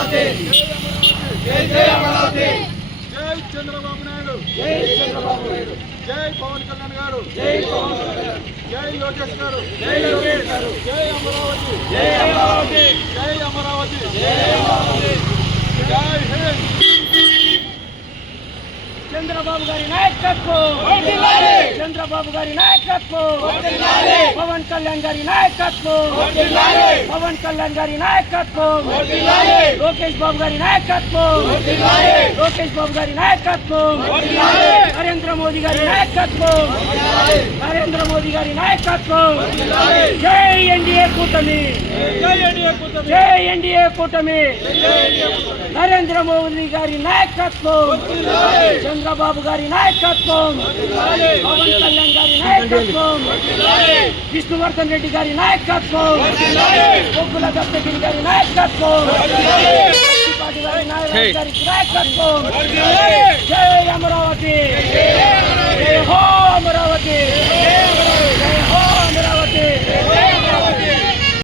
అమరావతి జై జై అమరావతి జై చంద్రబాబు నాయుడు జై చంద్రబాబు నాయుడు జై పవన్ కళ్యాణ్ గారు జై పవన్ కళ్యాణ్ జై లోకేష్ గారు జై లోకేష్ గారు జై అమరావతి జై అమరావతి జై అమరావతి జై అమరావతి జై హింద్ చంద్రబాబు గారి నాయకత్వం వర్ధిల్లాలి చంద్రబాబు గారి నాయకత్వం వర్ధిల్లాలి పవన్ కళ్యాణ్ గారి నాయకత్వం వర్ధిల్లాలి పవన్ కళ్యాణ్ గారి నాయకత్వం వర్ధిల్లాలి లోకేష్ బాబు గారి నాయకత్వం వర్ధిల్లాలి లోకేష్ బాబు గారి నాయకత్వం వర్ధిల్లాలి నరేంద్ర మోదీ గారి నాయకత్వం వర్ధిల్లాలి నరేంద్ర మోదీ గారి నాయకత్వం వర్ధిల్లాలి జై ఎన్డీఏ కూటమి జై ఎన్డీఏ కూటమి జై ఎన్డీఏ కూటమి నరేంద్ర మోదీ గారి నాయకత్వం చంద్రబాబు గారి నాయకత్వం పవన్ కళ్యాణ్ గారి నాయకత్వం విష్ణువర్ధన్ రెడ్డి గారి నాయకత్వం బొగ్గుల దత్తగిరి గారి నాయకత్వం గారి నాయకత్వం జై అమరావతి